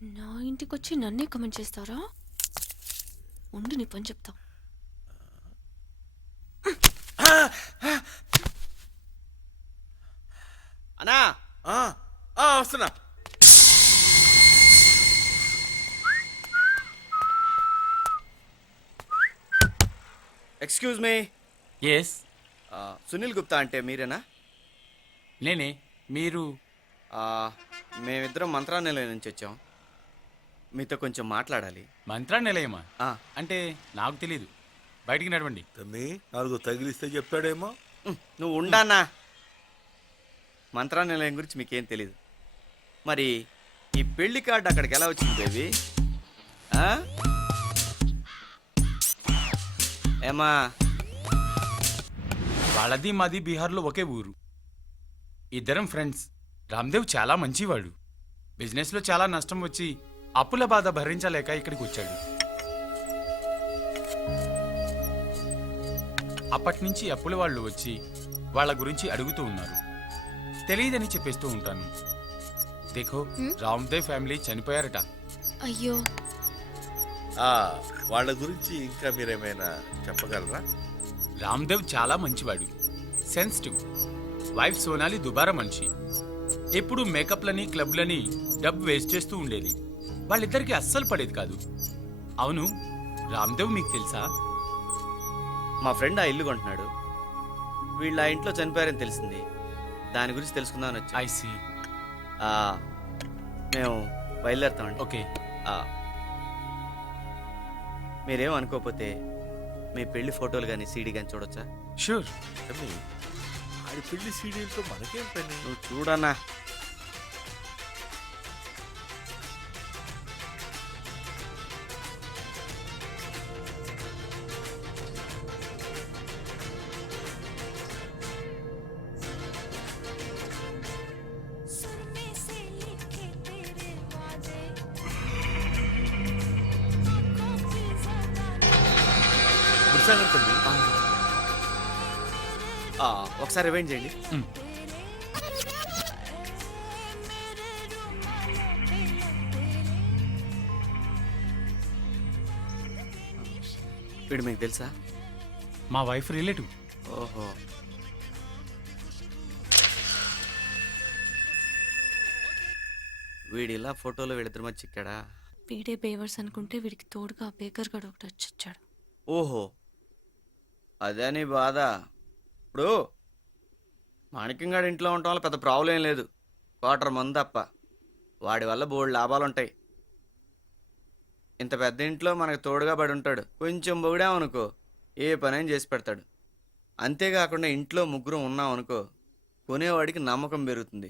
నా ఇంటికొచ్చి నన్నే కమెంట్ చేస్తారా? ఉండు నీ పని చెప్తా. అన్నా వస్తున్నా. Excuse me, yes, Sunil Gupta అంటే మీరేనా? నేనే. మీరు? మేమిద్దరం మంత్రాలయం నుంచి వచ్చాం, మీతో కొంచెం మాట్లాడాలి. మంత్రా నిలయమా? ఆ, అంటే నాకు తెలీదు. బయటికి నడవండి. తమ్మి 4 తగిలిస్తే చెప్తాడేమో. నువ్వు ఉండానా. మంత్రాలయం గురించి మీకేం తెలీదు. మరి ఈ పెళ్లి కార్డు అక్కడికి ఎలా వచ్చింది బేబీ? ఏమా? వాళ్ళది మాది బీహార్లో ఒకే ఊరు. ఇద్దరం ఫ్రెండ్స్. రామ్దేవ్ చాలా మంచివాడు. బిజినెస్లో చాలా నష్టం వచ్చి అప్పుల బాధ భరించలేక ఇక్కడికి వచ్చాడు. అప్పటి నుంచి అప్పుల వాళ్ళు వచ్చి వాళ్ళ గురించి అడుగుతూ ఉన్నారు. తెలియదని చెప్పేస్తూ ఉంటాను. దేఖో, రామ్దేవ్ ఫ్యామిలీ చనిపోయారట. అయ్యో, వాళ్ళ గురించి ఇంకా మీరేమైనా చెప్పగలరా? రామ్దేవ్ చాలా మంచివాడు, సెన్సిటివ్. వైఫ్ సోనాలి దుబారా మనిషి. ఎప్పుడు మేకప్లని క్లబ్లని డబ్బు వేస్ట్ చేస్తూ ఉండేది. వాళ్ళిద్దరికి అస్సలు పడేది కాదు. అవును, రామ్దేవ్ మీకు తెలుసా? మా ఫ్రెండ్ ఆ ఇల్లు కొంటున్నాడు. వీళ్ళు ఆ ఇంట్లో చనిపోయారని తెలిసింది. దాని గురించి తెలుసుకుందామని వచ్చి. I see. మేము బయలుదేరుతామండి. ఓకే. మీరేం అనుకోకపోతే మీ పెళ్లి ఫోటోలు కానీ సీడీ కానీ చూడొచ్చా? షూర్. తమ్మి, ఆడి పెళ్లి సీరియల్తో మనకేం పని? నువ్వు చూడన్నా. తమ్మి, ఒకసారి రివైండ్ చేయండి. వీడు మీకు తెలుసా? మా వైఫ్ రిలేటివ్. ఓహో. వీడు ఇలా ఫోటోలో వీళ్ళిద్దరి మధ్య చిక్కాడా? వీడే బేవర్స్ అనుకుంటే వీడికి తోడుగా ఆ బేకర్ గడు ఒకటి వచ్చాడు. ఓహో, అదే నీ బాధ. ఇప్పుడు మాణిక్యంగాడి ఇంట్లో ఉండటం వల్ల పెద్ద ప్రాబ్లం ఏం లేదు. క్వార్టర్ మంది తప్ప. వాడి వల్ల బోల్డ్ లాభాలు ఉంటాయి. ఇంత పెద్ద ఇంట్లో మనకు తోడుగా పడి ఉంటాడు. కొంచెం పొగిడామనుకో ఏ పనైనా చేసి పెడతాడు. అంతేకాకుండా ఇంట్లో ముగ్గురు ఉన్నామనుకో కొనేవాడికి నమ్మకం పెరుగుతుంది.